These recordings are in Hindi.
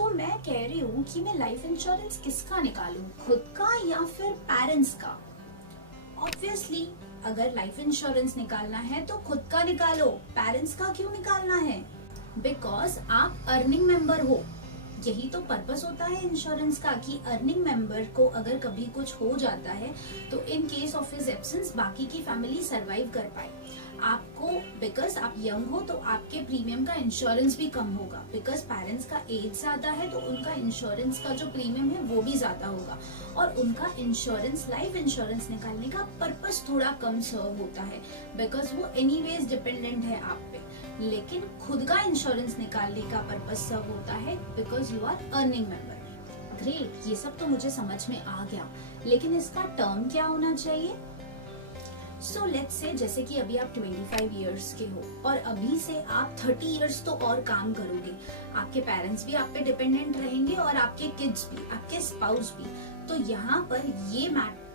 तो मैं कह रही हूँ कि मैं लाइफ इंश्योरेंस किसका निकालूं, खुद का या फिर पेरेंट्स का। ऑब्वियसली अगर लाइफ इंश्योरेंस निकालना है तो खुद का निकालो, पेरेंट्स का क्यों निकालना है? बिकॉज आप अर्निंग मेंबर हो। यही तो पर्पस होता है इंश्योरेंस का कि अर्निंग मेंबर को अगर कभी कुछ हो जाता है तो in case of his absence बाकी की फैमिली सरवाइव कर पाए। आपको बिकॉज आप यंग हो तो आपके प्रीमियम का इंश्योरेंस भी कम होगा, बिकॉज पेरेंट्स का एज ज्यादा है तो उनका इंश्योरेंस का जो प्रीमियम है वो भी ज्यादा होगा और उनका इंश्योरेंस लाइफ इंश्योरेंस निकालने का पर्पस थोड़ा कम सर्व होता है बिकॉज वो एनीवेज डिपेंडेंट है आप पे। लेकिन खुद का इंश्योरेंस निकालने का पर्पस सर्व होता है because you are earning member. Great, ये सब तो मुझे समझ में आ गया, लेकिन इसका टर्म क्या होना चाहिए? सो लेट्स से जैसे कि अभी आप 25 इयर्स के हो और अभी से आप 30 इयर्स तो और काम करोगे, आपके पेरेंट्स भी आप पे डिपेंडेंट रहेंगे और आपके किड्स भी, आपके स्पाउस भी। तो यहाँ पर ये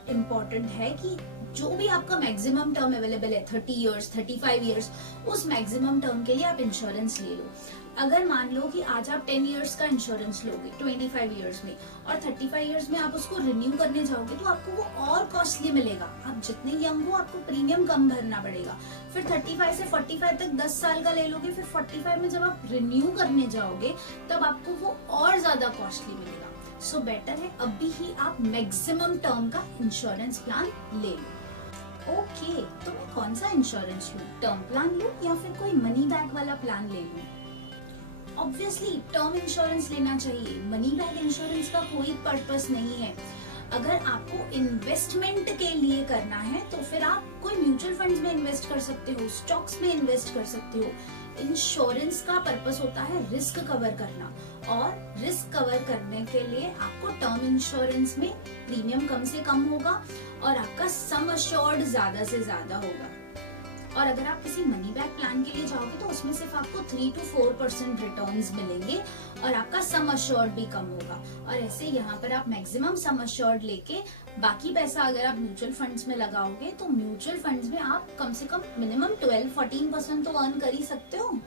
इम्पोर्टेंट है कि जो भी आपका मैक्सिमम टर्म अवेलेबल है 30 इयर्स 35 इयर्स, उस मैक्सिमम टर्म के लिए आप इंश्योरेंस ले लो। अगर मान लो कि आज आप 10 इयर्स का इंश्योरेंस लोगे 25 इयर्स में और 35 इयर्स में आप उसको रिन्यू करने जाओगे तो आपको वो और कॉस्टली मिलेगा। आप जितने यंग हो आपको प्रीमियम कम भरना पड़ेगा। फिर 35 से 45 तक 10 साल का ले लोगे, फिर 45 में जब आप रिन्यू करने जाओगे तब आपको वो और ज्यादा कॉस्टली मिलेगा। सो बेटर है अभी ही आप मैक्सिमम टर्म का इंश्योरेंस प्लान ले लो। ओके, तो मैं कौन सा इंश्योरेंस लूं, टर्म प्लान लूं या फिर कोई मनी बैक वाला प्लान ले लूं? ऑब्वियसली टर्म इंश्योरेंस लेना चाहिए, मनी बैक इंश्योरेंस का कोई पर्पस नहीं है। अगर आपको इन्वेस्टमेंट के लिए करना है तो फिर आप कोई म्यूचुअल फंड्स में इन्वेस्ट कर सकते हो, स्टॉक्स में इन्वेस्ट कर सकते हो। इंश्योरेंस का पर्पस होता है रिस्क कवर करना और रिस्क कवर करने के लिए आपको टर्म इंश्योरेंस में प्रीमियम कम से कम होगा और आपका सम अश्योर्ड ज्यादा से ज्यादा होगा। और अगर आप किसी मनी बैक प्लान के लिए जाओगे तो उसमें सिर्फ आपको 3 to 4% रिटर्न्स मिलेंगे और आपका सम अश्योर्ड भी कम होगा। और ऐसे यहाँ पर आप मैक्सिमम सम अश्योर्ड लेके बाकी पैसा अगर आप म्यूचुअल फंड्स में लगाओगे तो म्यूचुअल फंड्स में आप कम से कम मिनिमम 12-14% तो अर्न कर ही सकते हो।